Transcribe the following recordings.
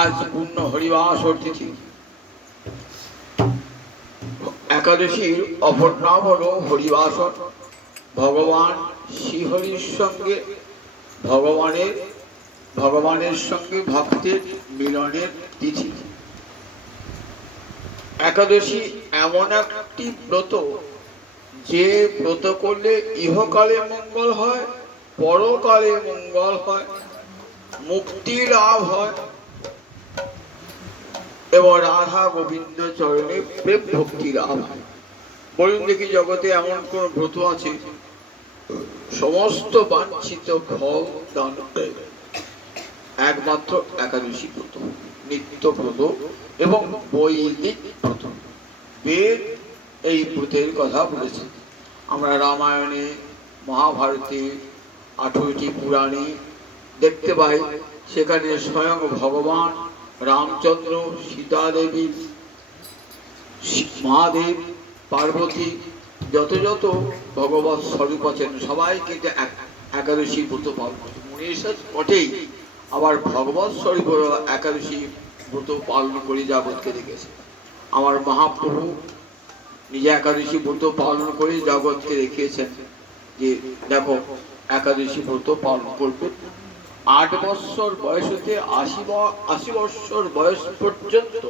আজ পূর্ণ হরিবাসর তিথি। একাদশীর অপর নাম হল হরিবাসর। ভগবান শ্রীহরির সঙ্গে ভগবানের সঙ্গে ভক্তের মিলনের তিথি। একাদশী এমন একটি ব্রত, যে ব্রত করলে ইহকালে মঙ্গল হয়, পরকালে মঙ্গল হয়, মুক্তি লাভ হয় এবং রাধা গোবিন্দ চরণে প্রেম ভক্তি লাভ হয়। বলুন দেখি, জগতে এমন কোন ব্রত আছে সমস্ত বাঞ্ছিত ফল দান করে? একমাত্র একাদশী ব্রত, নিত্য ব্রত এবং বৈদিক ব্রত। বেদ এই ব্রতের কথা বলেছে। আমরা রামায়ণে, মহাভারতে, 18টি পুরাণে দেখতে পাই, সেখানে স্বয়ং ভগবান রামচন্দ্র, সীতা দেবী, মহাদেব, পার্বতী, যত যত ভগবৎ স্বরূপ আছেন সবাই কিন্তু একাদশী ব্রত পালন করছে। মনীষা বটেই, আবার ভগবৎ স্বরূপ একাদশী ব্রত পালন করে জগৎকে দেখেছে। আমার মহাপ্রভু নিজে একাদশী ব্রত পালন করে জগৎকে দেখিয়েছেন যে দেখো, একাদশী ব্রত পালন করবে। 8 বৎসর বয়স হতে 80 বৎসর বয়স পর্যন্ত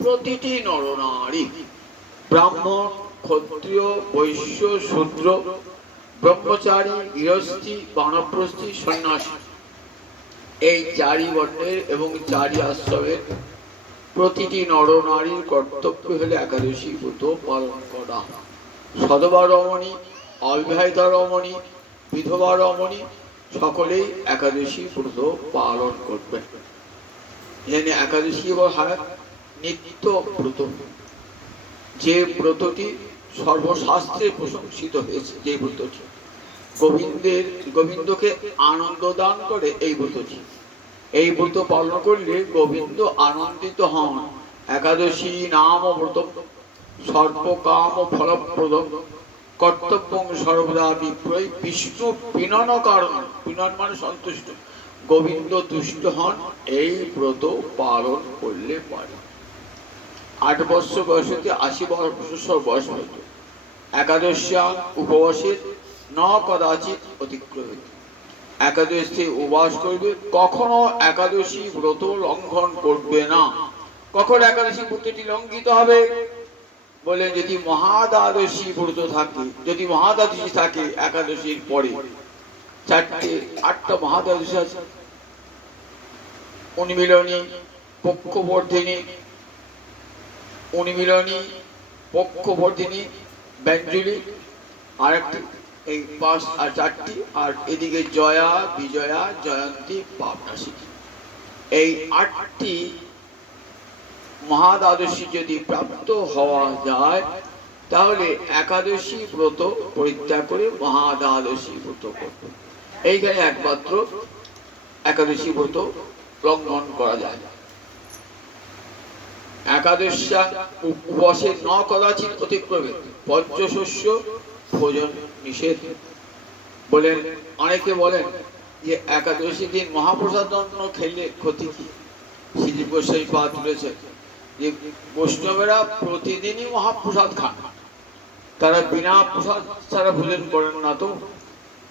প্রতিটি নরনারী, ব্রাহ্মণ, ক্ষত্রিয়, বৈশ্য, শূদ্র, ব্রহ্মচারী, গৃহস্থী, বানপ্রস্থী, সন্ন্যাসী, এই 4 বর্ণের এবং 4 আশ্রমের প্রতিটি নরনারীর কর্তব্য হলে একাদশী ব্রত পালন করা। সধবা রমণী, অবিবাহিতা রমণী, বিধবা রমণী সকলেই একাদশী ব্রত পালন করবে। এখানে একাদশী হয় নিত্য ব্রত, যে ব্রতটি সর্বশাস্ত্রে প্রশংসিত হয়েছে। যে ব্রতটি গোবিন্দকে আনন্দ দান করে, এই ব্রতটি, এই ব্রত পালন করলে গোবিন্দ আনন্দিত হন। একাদশী নাম ব্রত সর্বকাম ফলপ্রদ কর্তব্য সর্বদা বিপ্রয় বিষ্ণু পিনন কারণ। পিনন মানে সন্তুষ্ট, গোবিন্দ তুষ্ট হন এই ব্রত পালন করলে পারে। 8 বৎসর বয়স হতে 80 বৎসর বয়স পর্যন্ত একাদশী উপবাসের ন কদাচিৎ অতিক্রমিত। একাদশী উপবাস করবে, কখনো একাদশী ব্রত লঙ্ঘন করবে না। কখন একাদশী ব্রতটি লঙ্ঘিত হবে বলে, যদি মহাদ্বাদশী ব্রত থাকে, যদি মহাদ্বাদশী থাকে একাদশীর পরে, 8টা মহাদ্বাদশী আছে। উন্মিলনী, পক্ষবর্ধিনী, উন্মিলনী, পক্ষবর্ধিনী, ব্যঞ্জলি, আরেকটি, এই 5 আর 4টি, আর এদিকে জয়া, বিজয়া, জয়ন্তী, পাবনাসী, এই 8টি মহাদ্বাদশী যদি প্রাপ্ত হওয়া যায়, তাহলে একাদশী ব্রত পরিত্যাগ করে মহাদ্বাদশী ব্রত করবে। এইখানে একমাত্র একাদশী ব্রত লঙ্ঘন করা যায়। একাদশী উপবাসে ন কদাচিৎ অতিক্রমিত। পঞ্চশস্য ভোজন নিষেধ। বলেন, অনেকে বলেন যে একাদশী দিন মহাপ্রসাদ খেলে ক্ষতি কি? শ্রীজীব গোস্বামী পা তুলেছে যে বৈষ্ণবেরা প্রতিদিনই মহাপ্রসাদ খান, তারা বিনা প্রসাদ ছাড়া ভোজন করেন না। তো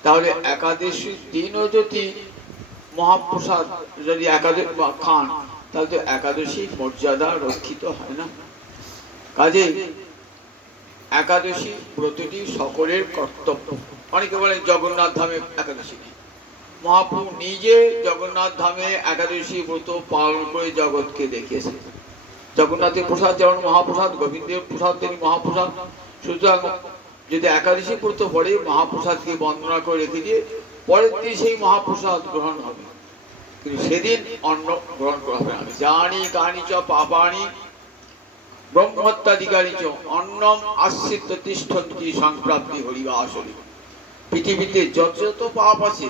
তাহলে একাদশীর দিনও যদি মহাপ্রসাদ যদি একাদশী খান, তাহলে তো একাদশীর মর্যাদা রক্ষিত হয় না। কাজে একাদশী ব্রতটি সকলের কর্তব্য। অনেকে বলেন জগন্নাথ ধামে একাদশী নেই। মহাপ্রভু নিজে জগন্নাথ ধামে একাদশী ব্রত পালন করে জগৎকে দেখিয়েছেন। জগন্নাথের প্রসাদ যেমন মহাপ্রসাদ, গোবিন্দের প্রসাদ তিনি মহাপ্রসাদ। সুতরাং যদি একাদশী ব্রত পরে মহাপ্রসাদকে বন্দনা করে রেখে দিয়ে পরের দিন সেই মহাপ্রসাদ গ্রহণ হবে, কিন্তু সেদিন অন্ন গ্রহণ করা হবে না। জানি কানি চ পাপানি ব্রহ্মত্যাধিকারী চ অন্নম আশ্রিত তিষ্ঠন্তি সংপ্রাপ্তি হরিবাসরি। পৃথিবীতে যত যত পাপ আছে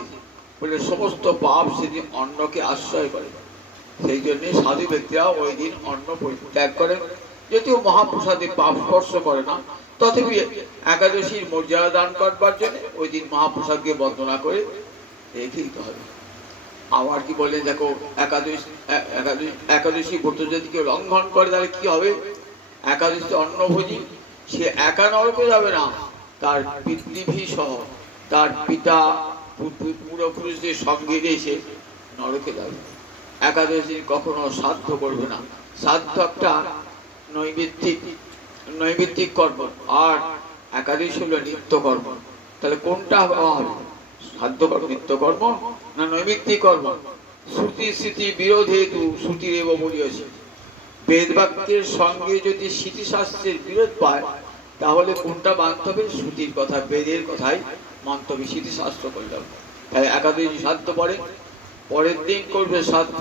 বলে সমস্ত পাপ সেদিন অন্নকে আশ্রয় করে। সেই জন্যে সাধু ব্যক্তিরা ওই দিন অন্ন পরিত্যাগ করেন। যদিও মহাপ্রসাদে পাপ স্পর্শ করে না, তথাপি একাদশীর মর্যাদা দান করবার জন্য ওই দিন মহাপ্রসাদকে বন্দনা করে রেখে দিতে হবে। আবার কি বললেন, দেখো একাদশী ব্রত যদি কেউ লঙ্ঘন করে তাহলে কি হবে? একাদশী অন্নভোজী, সে একা নরকে যাবে না, তার পিতৃভি সহ তার পিতা পূর্বপুরুষদের সঙ্গে এসে নরকে যাবে। একাদশী কখনো শ্রাদ্ধ করবে না। শ্রাদ্ধ একটা নৈমিত্তিক কর্ম, আর একাদশী হলো নিত্যকর্ম। তাহলে কোনটা হবে? শ্রাদ্ধ কর্ম নিত্যকর্ম না নৈমিত্তিক কর্ম? শ্রুতি স্মৃতি বিরোধ হেতু শ্রুতিরেব বলিয়াছে। বেদ বাক্যের সঙ্গে যদি স্মৃতিশাস্ত্রের বিরোধ পায় তাহলে কোনটা মানতে হবে? শ্রুতির কথা, বেদের কথাই মানতে হবে, স্মৃতিশাস্ত্র করলাম। তাই একাদশী শ্রাদ্ধ পরের দিন করবে শ্রাদ্ধ।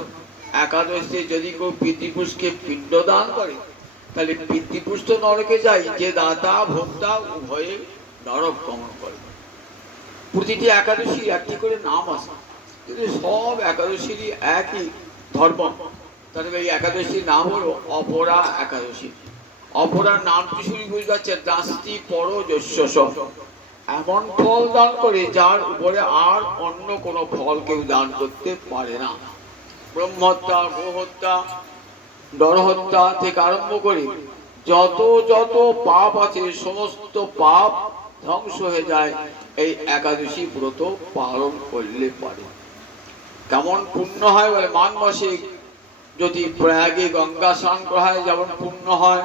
একাদশী যদি কেউ পিতৃপুরুষকে পিণ্ডদান করে তাহলে পিতৃপুরুষ তো নরকে যায়, যে দাতা ভোক্তা উভয়ে নরক গমন করে। প্রতিটি একাদশীর একটি করে নাম আছে, কিন্তু সব একাদশীরই একই ধর্ম। তাহলে এই একাদশীর নাম হলো অপরা একাদশী। অপরার নামটি শুনে বুঝতে পারছেন, দাস্তি পর যস্য, এমন ফল দান করে যার উপরে আর অন্য কোনো ফল কেউ দান করতে পারে না। ব্রহ্মহত্যা, গোহত্যা, নরহত্যা থেকে আরম্ভ করে যত যত পাপ আছে সমস্ত পাপ ধ্বংস হয়ে যায় এই একাদশী ব্রত পালন করলে পারে। কেমন পুণ্য হয় বলে, মান মাসে যদি প্রয়াগে গঙ্গা স্নান করা হয় যেমন পুণ্য হয়,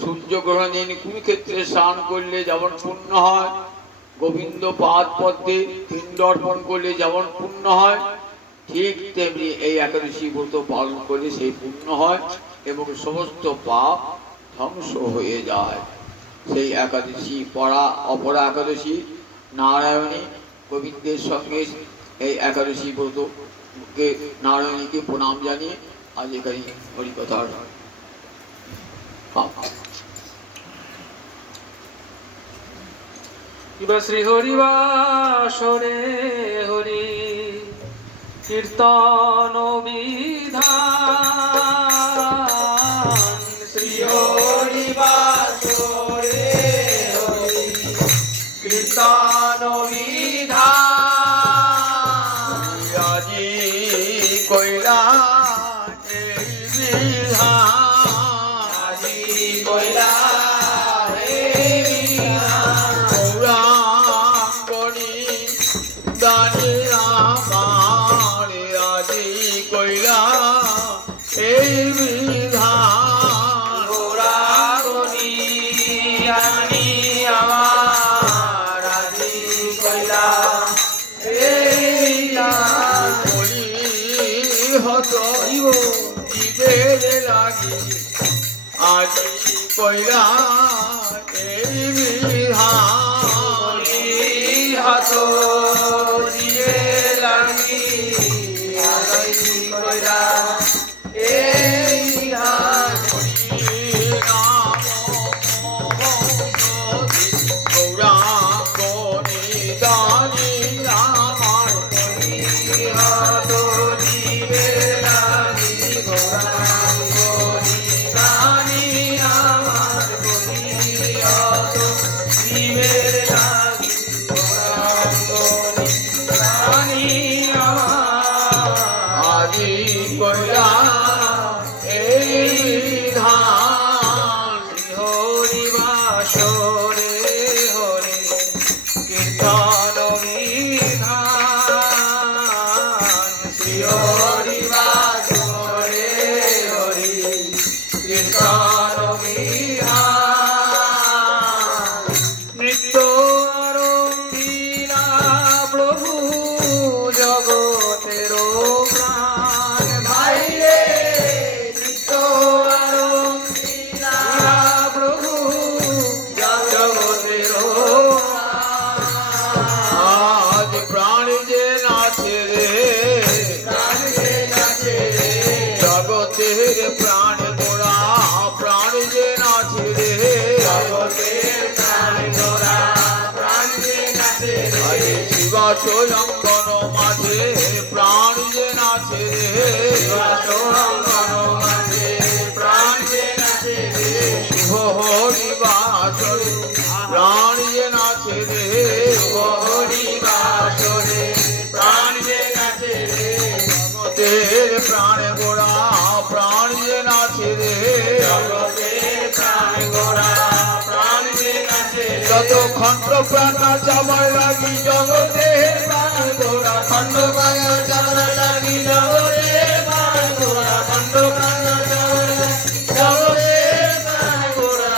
সূর্যগ্রহণ দিন কুরুক্ষেত্রে স্নান করলে যেমন পুণ্য হয়, গোবিন্দ পাদ পদ্মে পিণ্ড অর্পণ করলে যেমন পুণ্য হয়, ঠিক তেমনি এই একাদশী ব্রত পালন করলে সেই পুণ্য হয় এবং সমস্ত পাপ ধ্বংস হয়ে যায়। সেই একাদশী অপরা একাদশী নারায়ণী গোবিন্দের সঙ্গে এই একাদশী ব্রতকে নারায়ণীকে প্রণাম জানিয়ে আজ এখানে হরিকথার শ্রী হরিবাসরে হরি কীর্তন বিধান, শ্রী হরিবাসরে হরি কীর্তন বিধান, আজি কইলা আজি কইলা এই বিধান, হাত দিয়ে লাগি আজি কইলা এই বিধান, গৌরাঙ্গ নিদানি আমার হাত দিয়ে লাগি গৌরাঙ্গ নিদানি আমার, হাত দিয়ে লাগি গৌরাঙ্গ নিদানি আমার, আজি কইলা এই বিধান, হরিবাসরে হরি কীর্তন বিধান, শ্রী হরিবাসরে হরি কীর্তন বিধান, নৃত্য আরম্ভিলা প্রভু জগতের প্রাণ ভাই রে, নৃত্য আরম্ভিলা প্রভু জগতের আজ প্রাণ যে নাচে রে, জগতের প্রাণ মোরা, প্রাণ যে নাচে রে, শিবাচরঙ্গন মাঝে প্রাণ যে নাচে রে, শুভ হরিবাসরে প্রাণ যে নাচে রে, হরিবাসরে প্রাণ যে নাচে রে, যত খণ্ড প্রাণ চামার লাগি জগতে প্রাণ গোড়া খণ্ড প্রাণ চামার লাগি জগতে প্রাণ গোড়া খণ্ড প্রাণ চামার লাগি জগতে প্রাণ গোড়া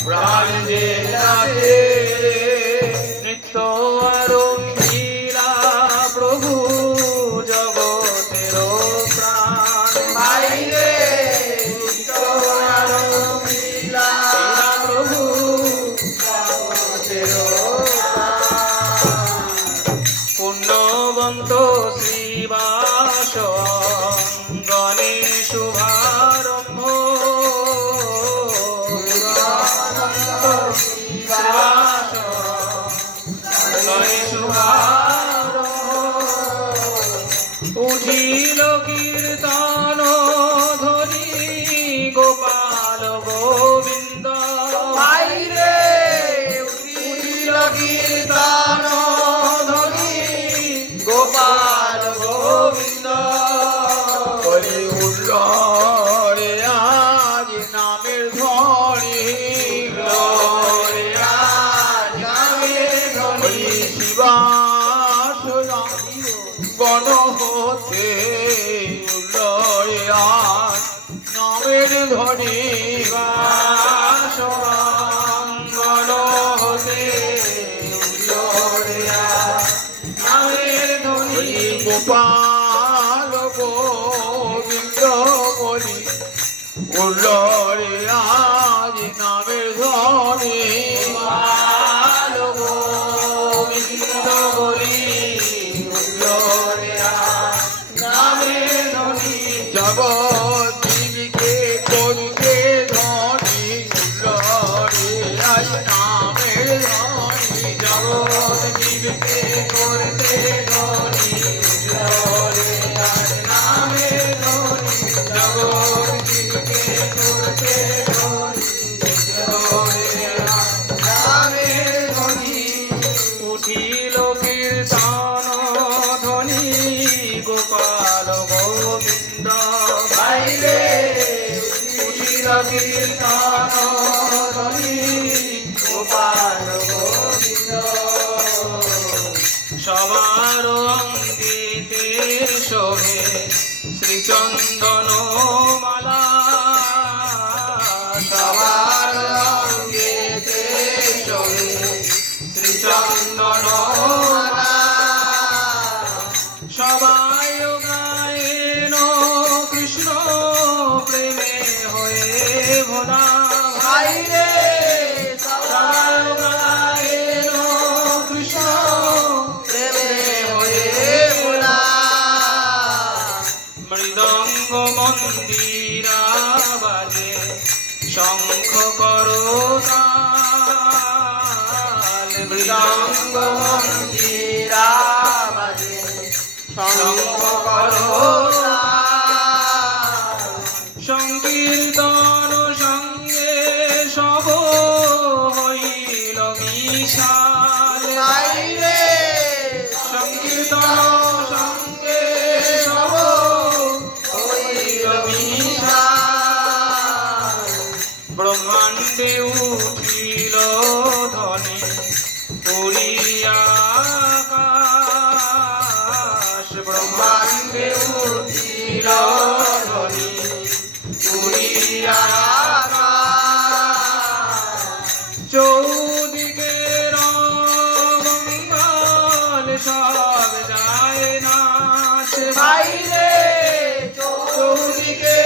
প্রাণ যে নাচে নিত্য আরম্ভীরা প্রভু জগতের প্রাণ বাইরে নিত্য আরম্ভীরা প্রভু জগতের পুণ্যবন্ত শ্রীবাস গণে শুভারম্ভ শ্রীবাস গণে শুভারম্ভ উঠিল কীর্তন ধ্বনি গোপাল গোবিন্দ বাইরে উঠিল কীর্তন ধ্বনি গোপাল গোবিন্দ বলি উঠল রে আজ নামের ধ্বনি রে আজ নামের ধ্বনি বলি শিবাস গণ হতে উঠল রে আজ নামের ধ্বনি বাসঙ্গল হতে উঠল রে আজ নামের ধ্বনি বলি গোপাল গোবিন্দ বলি উঠল রে আজ নামের ধ্বনি গোপাল গোবিন্দ বলি উঠল রে আজ নামের ধ্বনি জগৎ জীবকে করতে ধনী উঠল রে আজ নামের ধ্বনি জগৎ জীবকে করতে ধনী উঠল রে আজ নামের ধ্বনি জগৎ জীবকে করতে ধনী উঠল রে আজ নামের ধ্বনি উঠিল কীর্তন ধ্বনি গোপাল গোবিন্দ বাইরে উঠিল কীর্তন ধ্বনি গোপাল গোবিন্দ সবার অঙ্গিতে শোভে শ্রীচন্দন মালা সবার অঙ্গিতে শোভে শ্রীচন্দন মালা সবাই গায়েন কৃষ্ণ প্রেমে হয়ে ভোলা ভাইরে সবাই গায়েন কৃষ্ণ প্রেমে হয়ে ভোলা মৃদঙ্গ মন্দিরা বাজে শঙ্খ করতাল মৃদঙ্গ মন্দিরা বাজে শঙ্খ করতাল সংকীর্তন সঙ্গে সব হইল বিশাল বাইরে সংকীর্তন সঙ্গে সব হইল বিশাল ব্রহ্মাণ্ডে উঠিল ধ্বনি পুরিয়া আকাশ ব্রহ্মাণ্ডে উঠিল ধ্বনি পুরিয়া আকাশ চৌদিকে মঙ্গল সব যায় নাচ বাইরে চৌদিকে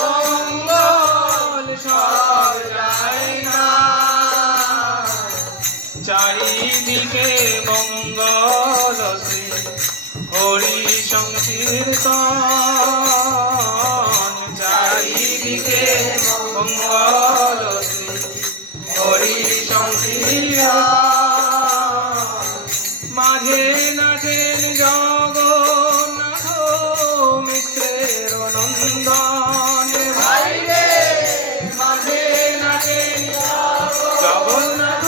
মঙ্গল সব যায় না চারিদিকে মঙ্গল শ্রী হরি সংকীর্তন চারিদিকে মঙ্গল শ্রী হরি সংকীর্তন মাঝে নাচেন জগন্নাথ মিত্রের নন্দন ভাইরে মাঝে নাচেন জগন্নাথ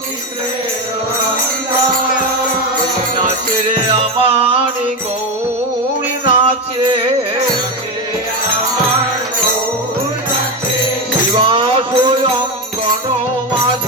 মিত্রের নন্দন নাচে রে আমার গৌরী নাচে আমার গৌর নাচে শিবাস অঙ্গন মাঝে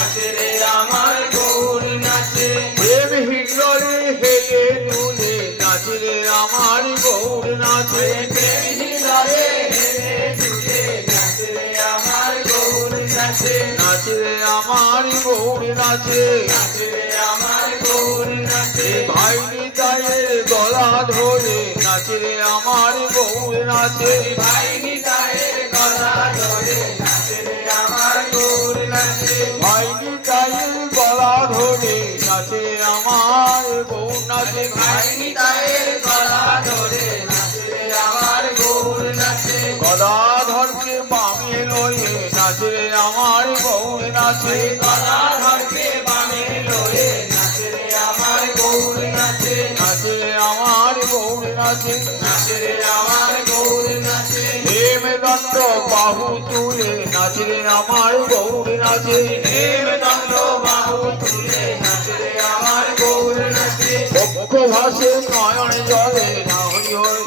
নাচে রে আমার গৌর নাচে প্রেম হিল্লোলে হেলে দুলে নাচে রে আমার গৌর নাচে প্রেম হৃদয়ে হেলে দুলে নাচে রে আমার গৌর নাচে নাচে রে আমার গৌর নাচে নাচে রে আমার গৌর নাচে ভাই নিতাইয়ের গলা ধরে নাচে রে আমার গৌর নাচে ভাই নিতাইয়ের গলা ধরে নাচে রে আমার গৌর নাচে ভাই নিতাইয়ের গলা ধরে নাচে রে আমার গৌর নাচে ভাই নিতাইয়ের গলা ধরে নাচে রে আমার গৌর নাচে গদাধরকে বামে লয়ে নাচে রে আমার গৌর নাচে গলা ধরকে বামে লয়ে নাচে রে আমার গৌর নাচে নাচে রে আমার গৌর নাচে নাচে রে আমার গৌর নাচে হেম দণ্ড বাহু তুলে নাচে রে আমার গৌর নাচে দেব দণ্ড বাহু তুলে নাচে রে আমার গৌর নাচে বক্ষ ভাসে নয়ন জলে না হরি হরি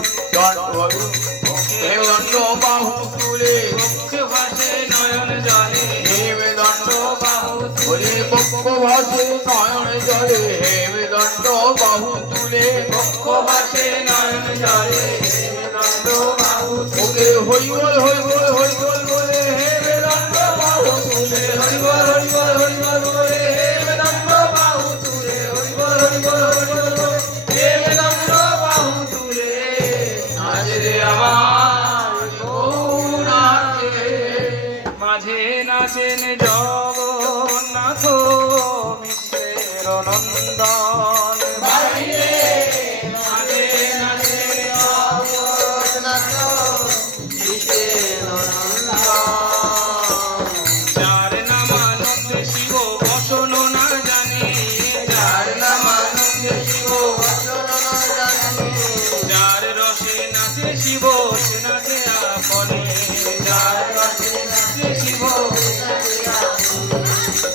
হেম দণ্ড বাহু তুলে মুখ ভাসে নয়ন জলে হেম দণ্ড বাহু হরি বক্ষ ভাসে নয়ন জলে হেম দণ্ড বাহু তুলে মুখ ভাসে নয়ন জলে দেব দণ্ড বাহু ওকে হরিবল হরিবল হরিবল বলে হেম দণ্ড বাহু তুলে হরিবল হরিবল হরিবল বলে দেব দণ্ড বাহু তুলে হরিবল হরিবল হরিবল বলে দেব দণ্ড বাহু তুলে নাচে রে আমার গৌর নাচে মাঝে নাচেন জগন্নাথ মিশ্রের নন্দন বাইরে মাঝে নাচেন জগন্নাথ মিশ্রের নন্দন যার নামানন্দে শিব বসন না জানে যার নামানন্দে শিব বসন না জানে যার রসে নাচে শিব সে নাচে আপনে যার রসে নাচে শিব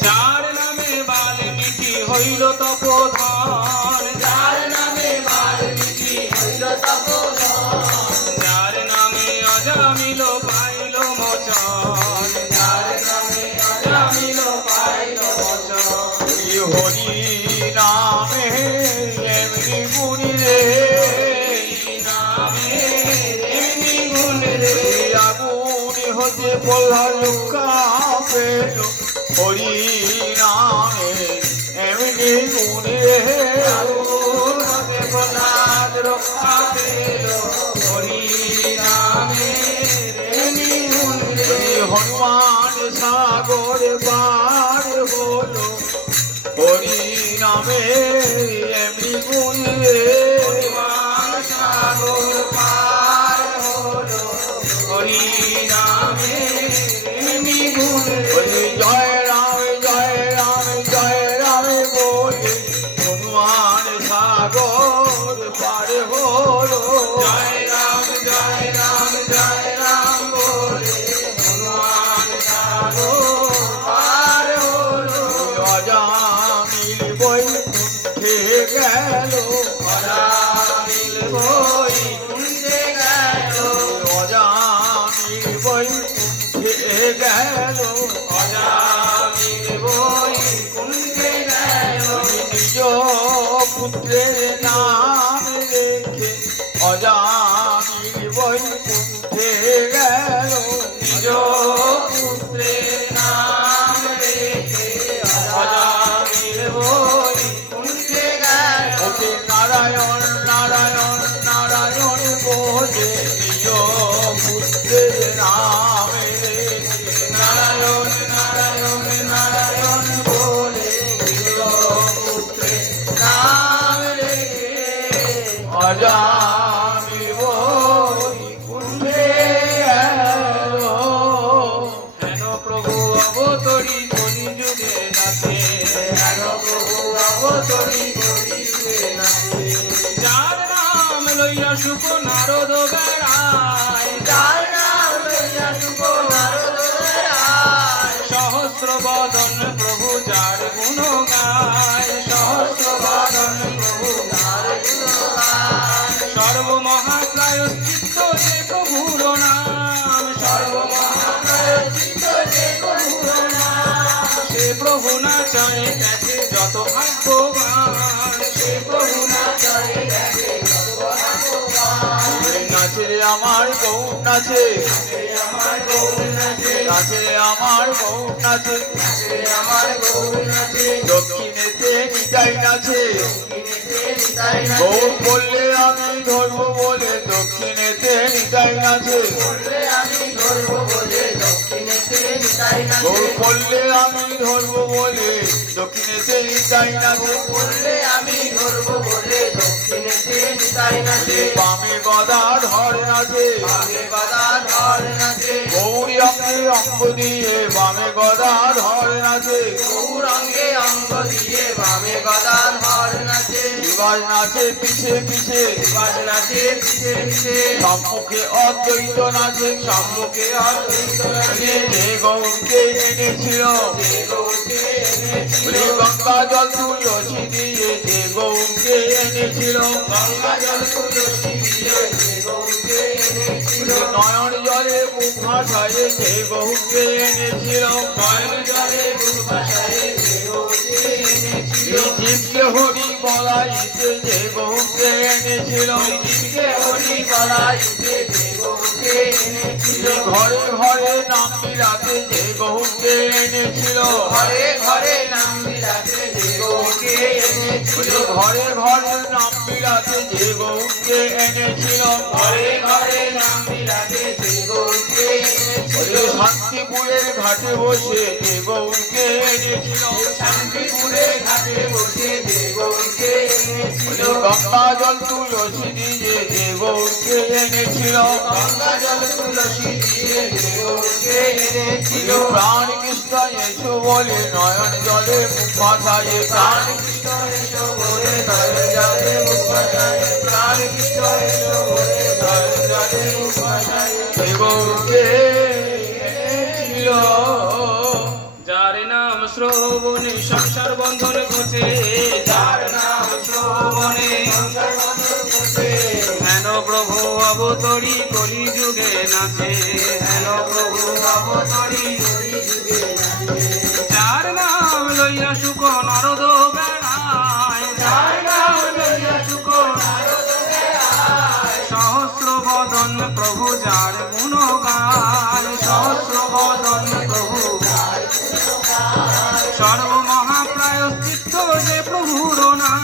যার নামে বাল্মীকি হইল তপোধন যার নামে বাল্মীকি হইল তপোধন যার নামে অজামিল পাইল মোচন যার নামে অজামিল পাইল মোচন হরি নামে এমনি গুণী রে নামে এমনি গুণ রে আগুনি হতে পল্লা লুকা পেল হরি নামে এমনি গুণী রে আগুন হতে প্রহ্লাদ রক্ষা পেল হরি নামে এমনি গুণ রে হনুমান সাগর পার হলো হরি নামে এমনি গুণী রে হনুমান সাগর পার হলো হরি নামে এমনি গুণ হরি রে জয় রাম জয় রাম জয় রাম বলে হনুমান সাগর পার হলো জয় রাম জয় রাম জয় রাম বলে হনুমান সাগর পার হলো অজামিল বৈকুণ্ঠে গেল অজামিল বৈকুণ্ঠে গেল অজামিল বৈকুণ্ঠে গেল অজামিল বৈকুণ্ঠে গেল নিজ পুত্রের নাম রেখে অজামিল বৈকুণ্ঠে গেল নিজ পুত্রের নাম রেখে অজামিল বৈকুণ্ঠে গেল ওকে নারায়ণ নারায়ণ নারায়ণ বলে নিজ পুত্রের নাম রেখে নারায়ণ নারায়ণ নারায়ণ বলে নিজ পুত্রের নাম রেখে অজামিল বৈকুণ্ঠে গেল নাচে, আমার গৌর নাচে, নাচে আমার গৌর নাচে, আমার গৌর নাচে, দক্ষিণেতে নিতাই নাচে, দক্ষিণেতে নিতাই নাচে, গৌর বললে আমি ধরবো বলে দক্ষিণেতে নিতাই নাচে, বললে আমি ধরবো বলে দক্ষিণেতে নিতাই নাচে, গৌর বললে আমি ধরবো বলে দক্ষিণেতে নিতাই নাচে, বললে আমি ধরবো বলে দক্ষিণেতে নিতাই নাচে, বামে গদা ধর নাচে, বামে গদা ধর নাচে, গৌরী অঙ্গে অঙ্গ দিয়ে বামে গদা ধর নাচে, গৌরাঙ্গে অঙ্গ দিয়ে বামে গদা ধর নাচে, শিবাজ নাচে পিছে পিছে, বাজ নাচে পিছে পিছে, সম্মুখে অদ্বৈত নাচে, সম্মুখে অদ্বৈত নাচে, যে গৌরকে এনেছিল গৌরকে এনেছিল, গঙ্গা জল তুলসী দিয়ে, যে গৌরকে এনেছিল গঙ্গা জল তুলসী দিয়ে, গৌরকে এনেছিল, নয়ন জলে মুখ ভাসায়, যে গৌরকে এনেছিল নয়ন জলে মুখ ভাসায়, গৌরকে এনেছিল, জীবকে হরি বলাইতে, যে গৌরকে এনেছিল জীবকে হরি বলাইতে, গৌরকে এনেছিল, ঘরে ঘরে নাম বিলাতে, যে গৌরকে এনেছিল ঘরে ঘরে নাম বিলাতে, গৌরকে এনেছিল, ঘরে ঘরে নাম বিলাতে, যে গৌরকে এনেছিল ঘরে ঘরে নাম বিলাতে, গৌরকে এনেছিল, শান্তিপুরের ঘাটে বসে, যে গৌরকে এনেছিল শান্তিপুরের ঘাটে বসে, গৌরকে এনেছিল, গঙ্গা জল তুলসী দিয়ে, যে গৌরকে এনেছিল গঙ্গা জল তুলসী দিয়ে, গৌরকে এনেছিল, প্রাণ কৃষ্ণ এসো বলে নয়ন জলে মুখ ভাসায়, প্রাণ কৃষ্ণ এসো বলে নয়ন জলে মুখ ভাসায়, প্রাণ কৃষ্ণ এসো বলে নয়ন জলে মুখ ভাসায়, যে গৌরকে এনেছিল। যার নাম শ্রবণে সংসার বন্ধন ঘটে, যার নাম শ্রবণে সংসার বন্ধন ঘটে, হেন প্রভু অবতরী কলি যুগে নাচে, হেন প্রভু অবতরী কলি যুগে নাচে, যার নাম লইয়া সুখ নরদ বেড়ায়, যার নাম লইয়া সুখ নরদ বেড়ায়, সহস্র বদন প্রভু যার গুণ গায়, সহস্র বদন প্রভু সর্বমহাপ্রায়শ্চিত্ত যে প্রভুর নাম,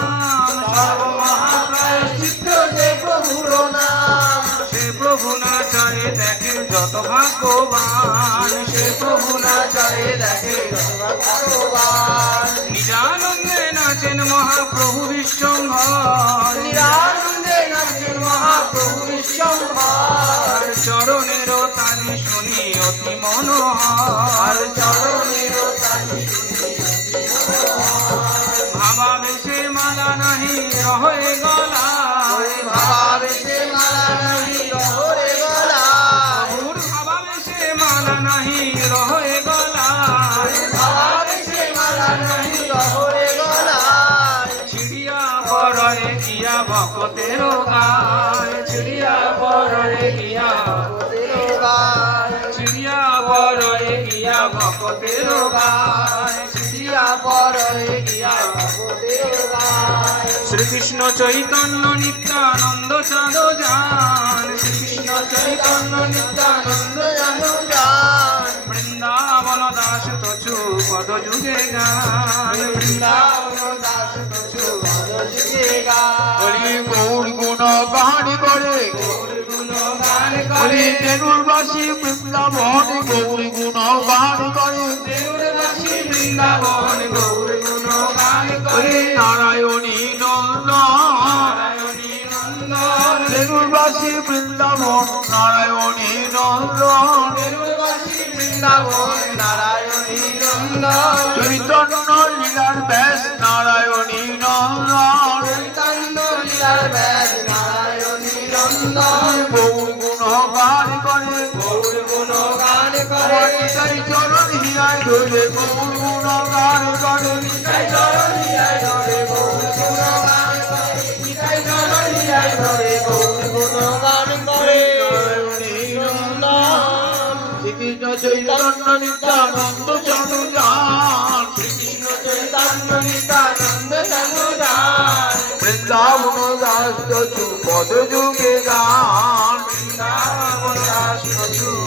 সর্বমহাপ্রায়শ্চিত্ত যে প্রভুর নাম, সে প্রভু না চায় দেখে যত ভাগ্যবান, সে প্রভু না চায় দেখে যত ভাগ্যবান, নিজানন্দে নাচেন মহাপ্রভু বিশ্বম্ভর, নিজানন্দে নাচেন মহাপ্রভু বিশ্বম্ভর, চরণের তালি শুনি অতি মনোহর, চরণের তালি ভাবাবেশে মালা নাহি রহে গলায়, ভাবাবেশে মালা নাহি রহে গলায়, প্রভুর ভাবাবেশে মালা নাহি রহে গলায়, ভাবাবেশে মালা নাহি রহে গলায়, চিড়িয়া পরে গিয়া ভক্তের গায়, চিড়িয়া পরে গিয়া ভক্তের গায়, চিড়িয়া পরে গিয়া ভক্তের গায়, চিড়িয়া পরে গিয়া ভক্তের গায়, শ্রীকৃষ্ণ চৈতন্য নিত্যানন্দ চাঁদ যান, শ্রীকৃষ্ণ চৈতন্য নিত্যানন্দ চাঁদ যান, বৃন্দাবন দাস তচু পদ যুগে গান, বৃন্দাবন দাস তচু পদ যুগে গান, বলি গৌর গুণ কাহানি করে, গৌর গুণ গান বলি করে, তেনুরবাসী বৃন্দাবন গৌর গুণ কাহানি করে, দেউরবাসী বৃন্দাবন গৌর গুণ গান করে, নারায়ণী নন্দন নারায়ণী নন্দন, তেনুরবাসী বৃন্দাবন নারায়ণী নন্দন, দেউরবাসী বৃন্দাবন নারায়ণী নন্দন, চৈতন্য লীলার ব্যাস নারায়ণী নন্দন, চৈতন্য লীলার ব্যাস নারায়ণী নন্দন, গৌর গুণ গান করে, গৌর গুণ গান করে, নিতাই চরণ হিয়ায় ধরে গৌর গুণ গান করে, নিতাই চরণ হিয়ায় ধরে গৌর গুণ গান করে, নিতাই চরণ হিয়ায় ধরে গৌর গুণ গান করে, নারায়ণী নন্দন শ্রীকৃষ্ণ চৈতন্য নিত্যানন্দ চাঁদু যান, কৃষ্ণ চৈতন্য নিত্যানন্দ চাঁদ যান, বৃন্দাবন দাস তু পদ যুগে গান, বৃন্দাবন দাস কচু